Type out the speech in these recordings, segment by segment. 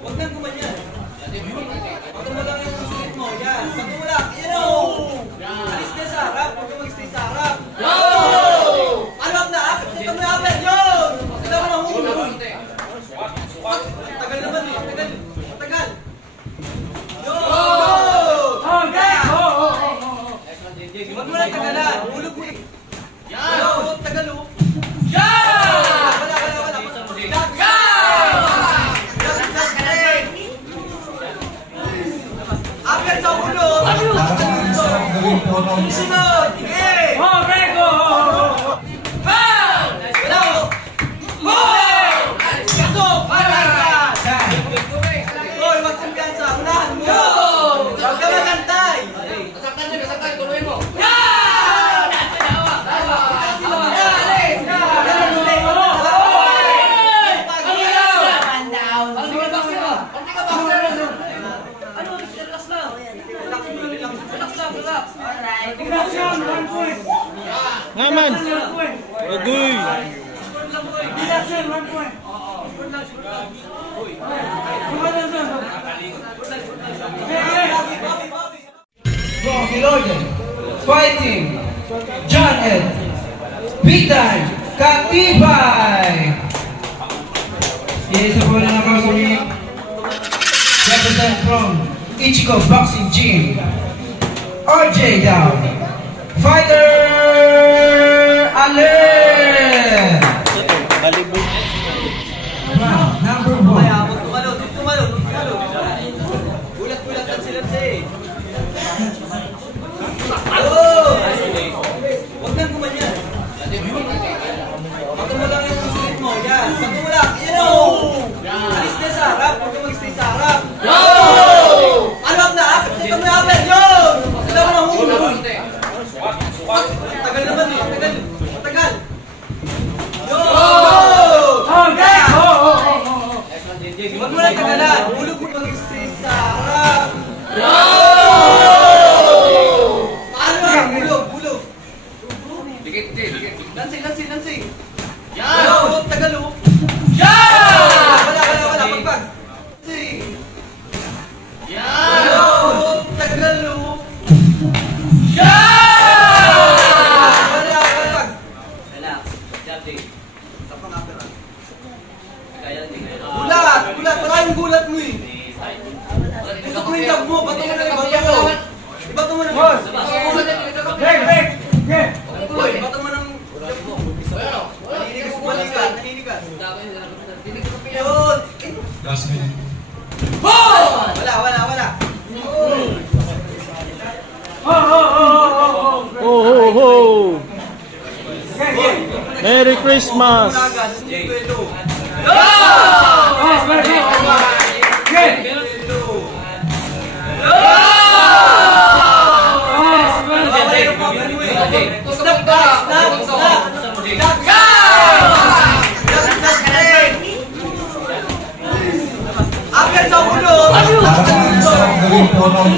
Huwag nang gumanyan. Pag mo lang yung sulit mo. Yan. Pag mo lang. Alis na sa harap. Huwag kang mag-stay sa harap. Alwag na. Ito mo yung yun. Ito mo ng hulog. Tagal naman eh. Tagal. Huwag mo lang tagalan. Hulog mo eh. Tagal o. Sunod! Sige! Rego! Hoy, magkumpiyansa! Unahan mo! Huwag ka magantay! Nasaktan, tuloy mo! Naman! Agoy! Fighting John Ed Bitan Katibay. Isa po na nakasuli represent from Ichigo Boxing Gym RJ Down Fighter Allen. Round number 1. Tumalo. Gulat lang sila eh. Huwag nang gumanyan. Pag mo lang yung sulit mo. Yan. Pag mo lang. Alis na sa harap. Huwag kang mag-stay sa harap. Alwag na. Ito mo yung yun. Ito mo ng hulog. Tagal naman eh. Tagal. Huwag mo lang tagalan. Hulog mo mag-stay sa harap. Hulog. Dikit. Lansing. Yan! Tagal o. Wala. Pagpag. Yan! Tagal o. Gulat. Wala yung gulat mo eh. Gusto ko yung tab mo. Bato mo na yung bato mo. Ibato mo na yung tab mo. Ibato mo ng tab mo. Naninigas. Yun. Last minute. Wala. Ho! Merry Christmas!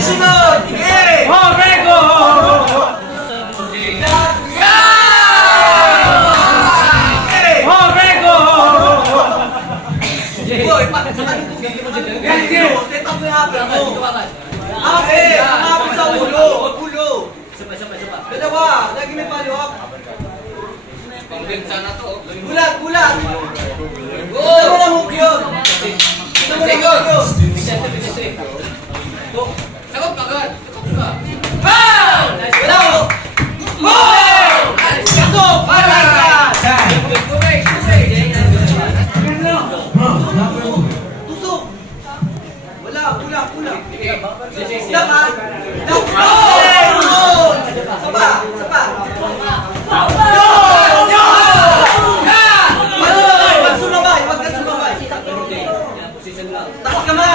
Sunod! Sige! Rego! Boy, sa ulo. Dalawa, lagi may follow up. Pangbensa na to. Gulat. Ito mo lang hook yun. Sakot ka agad. Wala ho. Tusok. Wala. Sapa. Wag sumabay. Taas kamay.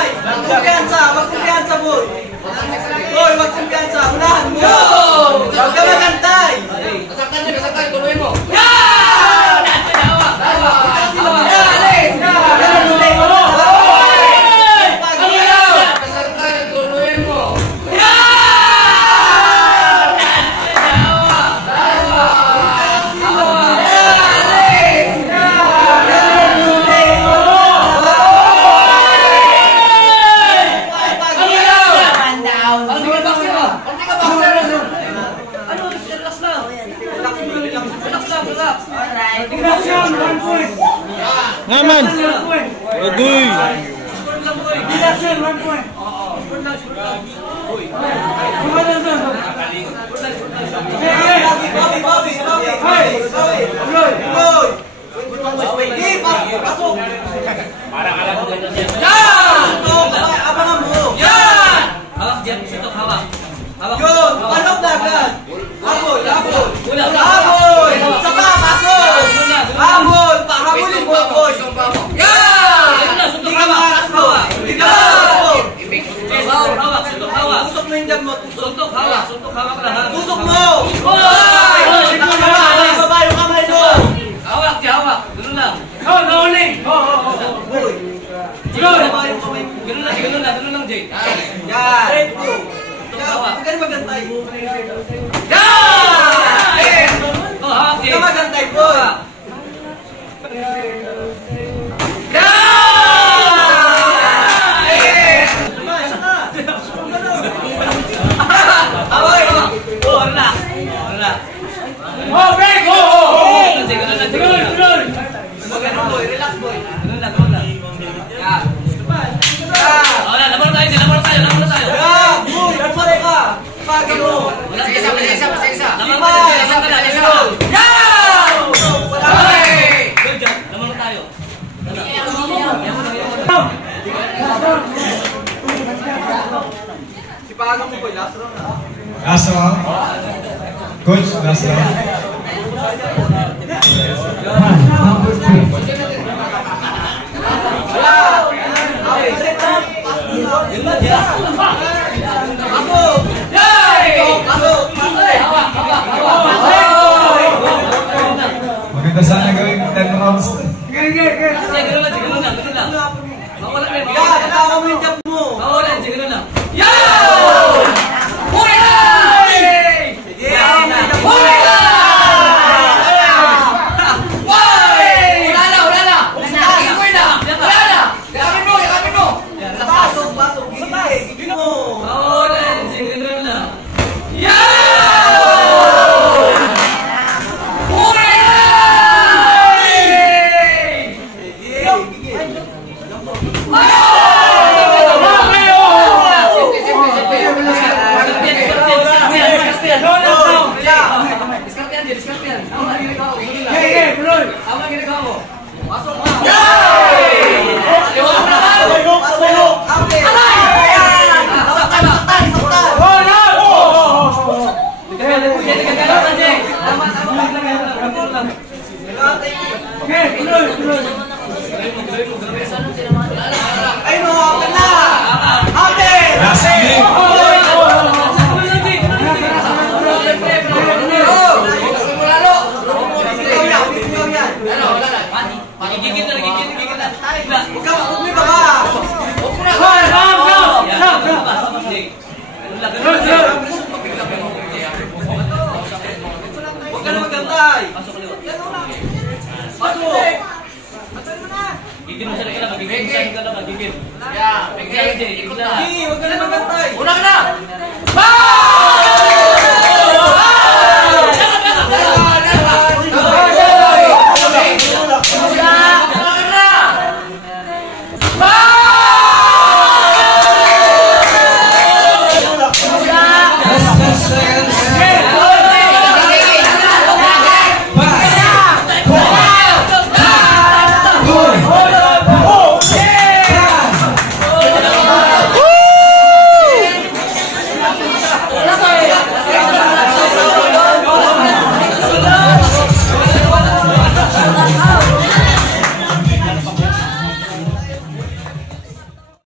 Nga man. Agoy. Suntok hawak lahat. Tusok mo! Hawak, hawak. Ganun lang. Ganun lang, Jay. Yan! Huwag ka na magantay. Oh, hawak, Huwag Jay. ka magantay, boy! Relax, boy. Yan! Boy! Pagpare ka! Pagi mo! Isa. Sipagan mo, boy. Last round na. Last round. Coach, last round. Number 3. Maganda sana gawin 10 rounds. Ay mo, open na! Open! Last game. Huwag ka na magantay! Pasok! Gigil mo siya na magiging saan ka na magiging. Hindi, huwag ka na magantay! Una ka na! Bye!